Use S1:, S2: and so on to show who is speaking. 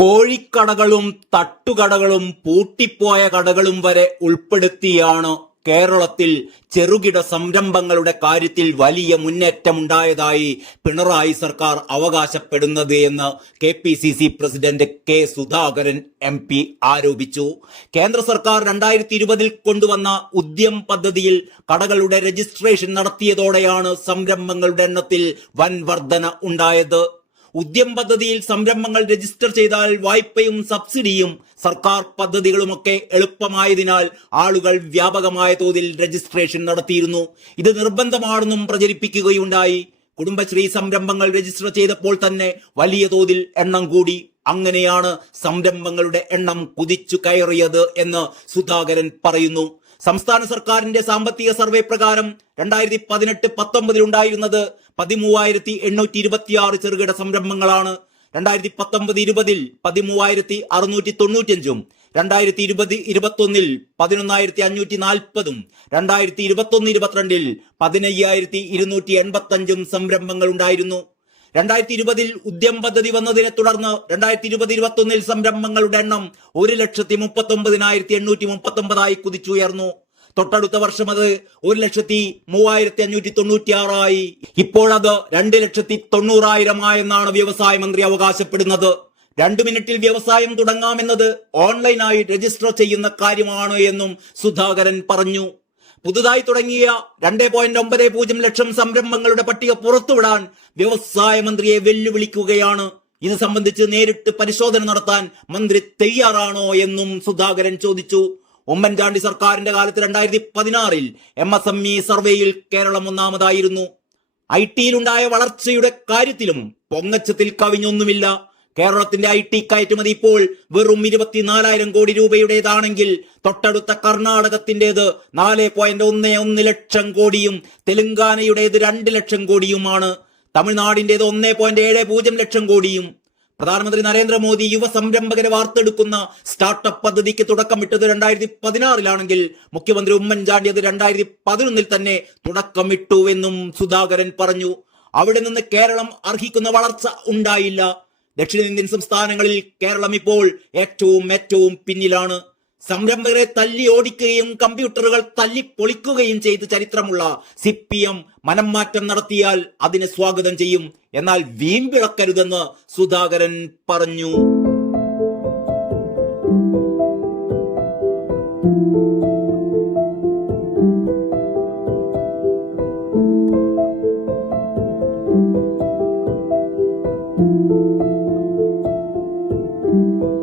S1: കോഴിക്കടകളും തട്ടുകടകളും പൂട്ടിപ്പോയ കടകളും വരെ ഉൾപ്പെടുത്തിയാണ് കേരളത്തിൽ ചെറുകിട സംരംഭങ്ങളുടെ കാര്യത്തിൽ വലിയ മുന്നേറ്റമുണ്ടായതായി പിണറായി സർക്കാർ അവകാശപ്പെടുന്നത് എന്ന് K P C C president K Sudhakaran M P ആരോപിച്ചു. കേന്ദ്ര സർക്കാർ രണ്ടായിരത്തി ഇരുപതിൽ കൊണ്ടുവന്ന ഉദ്യം പദ്ധതിയിൽ കടകളുടെ രജിസ്ട്രേഷൻ നടത്തിയതോടെയാണ് സംരംഭങ്ങളുടെ എണ്ണത്തിൽ വൻ വർധന ഉണ്ടായത്. ഉദ്യം പദ്ധതിയിൽ സംരംഭങ്ങൾ രജിസ്റ്റർ ചെയ്താൽ വായ്പയും സബ്സിഡിയും സർക്കാർ പദ്ധതികളുമൊക്കെ എളുപ്പമായതിനാൽ ആളുകൾ വ്യാപകമായ തോതിൽ രജിസ്ട്രേഷൻ നടത്തിയിരുന്നു. ഇത് നിർബന്ധമാണെന്നും പ്രചരിപ്പിക്കുകയുണ്ടായി. കുടുംബശ്രീ സംരംഭങ്ങൾ രജിസ്റ്റർ ചെയ്തപ്പോൾ തന്നെ വലിയ തോതിൽ എണ്ണം കൂടി അങ്ങനെയാണ് സംരംഭങ്ങളുടെ എണ്ണം കുതിച്ചു കയറിയത് എന്ന് സുധാകരൻ പറയുന്നു. സംസ്ഥാന സർക്കാരിന്റെ സാമ്പത്തിക സർവേ പ്രകാരം രണ്ടായിരത്തി പതിനെട്ട് പത്തൊമ്പതിൽ ഉണ്ടായിരുന്നത് പതിമൂവായിരത്തി എണ്ണൂറ്റി ഇരുപത്തിയാറ് ചെറുകിട സംരംഭങ്ങളാണ്. രണ്ടായിരത്തി പത്തൊമ്പത് ഇരുപതിൽ പതിമൂവായിരത്തി അറുന്നൂറ്റി തൊണ്ണൂറ്റഞ്ചും രണ്ടായിരത്തി ഇരുപത് ഇരുപത്തൊന്നിൽ പതിനൊന്നായിരത്തി അഞ്ഞൂറ്റി നാൽപ്പതും രണ്ടായിരത്തി ഇരുപത്തൊന്ന് ഇരുപത്തിരണ്ടിൽ പതിനയ്യായിരത്തി ഇരുന്നൂറ്റി എൺപത്തി അഞ്ചും സംരംഭങ്ങൾ ഉണ്ടായിരുന്നു. രണ്ടായിരത്തി ഇരുപതിൽ ഉദ്യം പദ്ധതി വന്നതിനെ തുടർന്ന് രണ്ടായിരത്തി ഇരുപത് ഇരുപത്തൊന്നിൽ സംരംഭങ്ങളുടെ എണ്ണം ഒരു ലക്ഷത്തി മുപ്പത്തി ഒമ്പതിനായിരത്തി എണ്ണൂറ്റി മുപ്പത്തി ഒമ്പതായി കുതിച്ചുയർന്നു. തൊട്ടടുത്ത വർഷം അത് ഒരു ലക്ഷത്തി മൂവായിരത്തി അഞ്ഞൂറ്റി തൊണ്ണൂറ്റി ആറായി ഇപ്പോഴത് രണ്ട് ലക്ഷത്തി തൊണ്ണൂറായിരമായെന്നാണ് വ്യവസായ മന്ത്രി അവകാശപ്പെടുന്നത്. രണ്ടു മിനിറ്റിൽ വ്യവസായം തുടങ്ങാമെന്നത് ഓൺലൈനായി രജിസ്റ്റർ ചെയ്യുന്ന കാര്യമാണ് എന്നും സുധാകരൻ പറഞ്ഞു. പുതുതായി തുടങ്ങിയ രണ്ടേ പോയിന്റ് ഒമ്പത് പൂജ്യം ലക്ഷം സംരംഭങ്ങളുടെ പട്ടിക പുറത്തുവിടാൻ വ്യവസായ മന്ത്രിയെ വെല്ലുവിളിക്കുകയാണ്. ഇത് സംബന്ധിച്ച് നേരിട്ട് പരിശോധന നടത്താൻ മന്ത്രി തയ്യാറാണോ എന്നും സുധാകരൻ ചോദിച്ചു. ഉമ്മൻചാണ്ടി സർക്കാരിന്റെ കാലത്ത് രണ്ടായിരത്തി പതിനാറിൽ എം എസ് എം ഇ സർവേയിൽ കേരളം ഒന്നാമതായിരുന്നു. ഐ ടിയിലുണ്ടായ വളർച്ചയുടെ കാര്യത്തിലും പൊങ്ങച്ചത്തിൽ കവിഞ്ഞൊന്നുമില്ല. കേരളത്തിന്റെ ഐ ടി കയറ്റുമതി ഇപ്പോൾ വെറും ഇരുപത്തിനാലായിരം കോടി രൂപയുടേതാണെങ്കിൽ തൊട്ടടുത്ത കർണാടകത്തിന്റേത് നാല് പോയിന്റ് ഒന്ന് ഒന്ന് ലക്ഷം കോടിയും തെലങ്കാനയുടേത് രണ്ട് ലക്ഷം കോടിയുമാണ്. തമിഴ്നാടിന്റേത് ഒന്ന് പോയിന്റ് ഏഴ് പൂജ്യം ലക്ഷം കോടിയും. പ്രധാനമന്ത്രി നരേന്ദ്രമോദി യുവ സംരംഭകരെ വാർത്തെടുക്കുന്ന സ്റ്റാർട്ടപ്പ് പദ്ധതിക്ക് തുടക്കമിട്ടത് രണ്ടായിരത്തി പതിനാറിലാണെങ്കിൽ മുഖ്യമന്ത്രി ഉമ്മൻചാണ്ടി അത് രണ്ടായിരത്തി പതിനൊന്നിൽ തന്നെ തുടക്കമിട്ടുവെന്നും സുധാകരൻ പറഞ്ഞു. അവിടെ നിന്ന് കേരളം അർഹിക്കുന്ന വളർച്ച ഉണ്ടായില്ല. ദക്ഷിണേന്ത്യൻ സംസ്ഥാനങ്ങളിൽ കേരളം ഇപ്പോൾ ഏറ്റവും ഏറ്റവും പിന്നിലാണ്. സംരംഭകരെ തല്ലി ഓടിക്കുകയും കമ്പ്യൂട്ടറുകൾ തല്ലി പൊളിക്കുകയും ചെയ്ത് ചരിത്രമുള്ള സി പി എം മനംമാറ്റം നടത്തിയാൽ അതിനെ സ്വാഗതം ചെയ്യും. എന്നാൽ വീമ്പിളക്കരുതെന്ന് സുധാകരൻ പറഞ്ഞു. Música